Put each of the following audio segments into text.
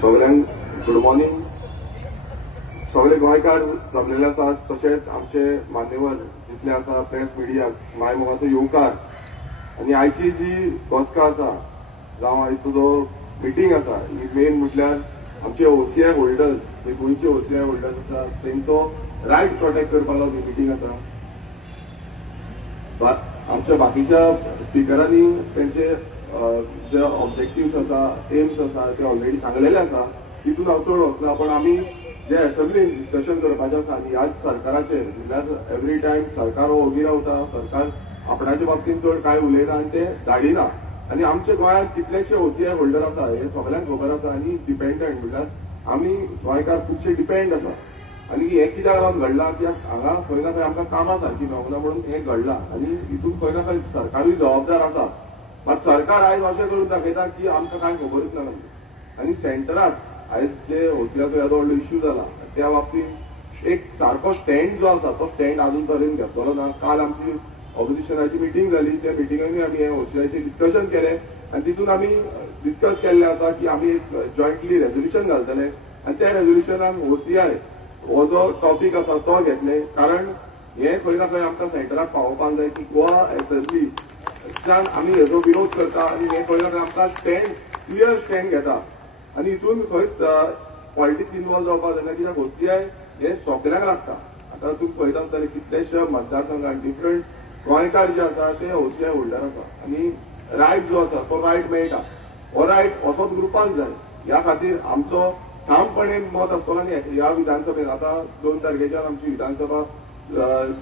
सगळ्यांक good morning. सगळे गोंयकार जमलेले आसात, तशेंच आमचे मान्यवर जितले आसा प्रेस मिडिया माय मोगाचो येवकार आनी आयची जी बसका आसा जावं आयचो जो मिटींग आसा ही मेन म्हटल्यार आमचे ओसीआय होल्डर्स जे गोंयचे ओसीआय होल्डर्स आसा तेंचो रायट प्रोटेक्ट करपाक लागून ही मिटींग आसा. आमच्या बाकीच्या स्पिकरांनी तेंचे जे ऑब्जेक्टिव्स आसा एम्स आसा ते ऑलरेडी सांगलेले आसा, तितून हांव चड वचना. पण आमी जे असेंब्लीन डिस्कशन करपाचें आसा आनी ह्याच सरकाराचेर म्हणल्यार एवरी टायम सरकार हो ओगी रावता, सरकार आपणाच्या बाबतींत चड कांय उलयना आनी ते धाडिना. आनी आमचे गोंयांत कितलेशे ओसीआय होल्डर आसा हे सगळ्यांक खबर आसा आनी डिपेंडंट म्हणल्यार आमी गोंयकार खुबशे डिपेंड आसा. आनी हे कित्याक लागून घडलां कित्याक हांगा खंय ना खंय आमकां कामां सारकी मेळना म्हणून हें घडलां आनी हितून खंय ना खंय सरकारूय जबाबदार आसा. मात सरकार आयज अशें करून दाखयता की आमकां कांय खबरूच ना. आनी सेंटराक आयज जे ओसीआयचो येदो व्हडलो इश्यू जाला त्या बाबतींत एक सारको स्टँड जो आसा तो स्टँड आजून पर्यंत घेतलो ना. काल आमची ऑपोजिशनाची मिटींग जाली, त्या मिटींगांनी आमी हे ओसीआयचेर डिस्कशन केलें आनी तितून आमी डिस्कस केल्लें आसा की आमी एक जॉयंटली रेजोल्युशन घालतले आनी त्या रेजोल्युशनान ओसीआय हो जो टॉपीक आसा तो घेतले. कारण हे खंय ना खंय आमकां सेंटराक पावोवपाक जाय की गोवा एसएसबीच्यान आमी हेजो विरोध करता आनी हे खंय ना खंय आमकां स्टँड क्लियर स्टँड घेता आनी हितून खंयच पॉलिटिक्स इन्वॉल्व जावपाक जायना. कित्याक ओसीआय हे सगळ्यांक लागता. आतां तुमी पळयता आसतले कितलेशे मतदारसंघात डिफरंट गोंयकार जे आसा ते ओसीआय होल्डर आसा आनी रायट जो आसा तो रायट मेळटा. हो रायट असोच ग्रुपाक जाय. ह्या खातीर आमचो ठामपणे मत आसतलो आनी ह्या विधानसभेत आतां 2 तारखेच्यान आमची विधानसभा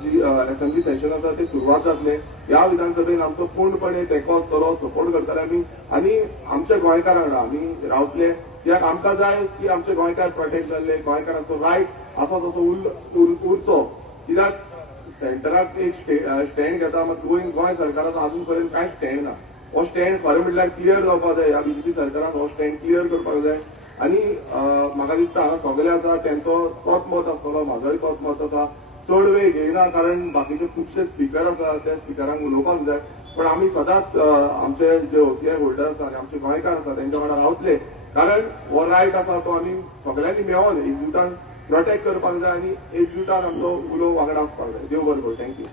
जी असेंब्ली सेशन आसा ते सुरवात जातले. ह्या विधानसभेत आमचो पूर्णपणे तेंको आसतलो, सपोर्ट करतले आमी आनी आमच्या गोंयकारां वांगडा आमी रावतले. कित्याक आमकां जाय की आमचे गोंयकार प्रोटेक्ट जाल्ले, गोंयकारांचो रायट आसा तसो उरचो. कित्याक सेंटराक एक स्टँड घेता मात गोंय सरकाराचो आजून पर्यंत कांय स्टँड ना. हो स्टँड खरें म्हटल्यार क्लियर जावपाक जाय. ह्या बीजेपी सरकारान हो स्टँड क्लियर करपाक जाय आनी म्हाका दिसता हांगा सगळे आसा तेंचो तोच मत आसतलो, म्हाजोय तोच मत आसा. चड वेळ घेयना कारण बाकीचे खुबशे स्पिकर आसा त्या स्पिकरांक उलोवपाक जाय. पण आमी सदांच आमचे जे ओसीआय होल्डर आसा आनी आमचे गोंयकार आसा तेंच्या वांगडा रावतले. कारण हो रायट आसा तो आमी सगळ्यांनी मेळोन एकजुटान प्रोटेक्ट करपाक जाय आनी एकजुटान आमचो उलो वांगडा आसपाक जाय. देव बरें करूं. थँक्यू.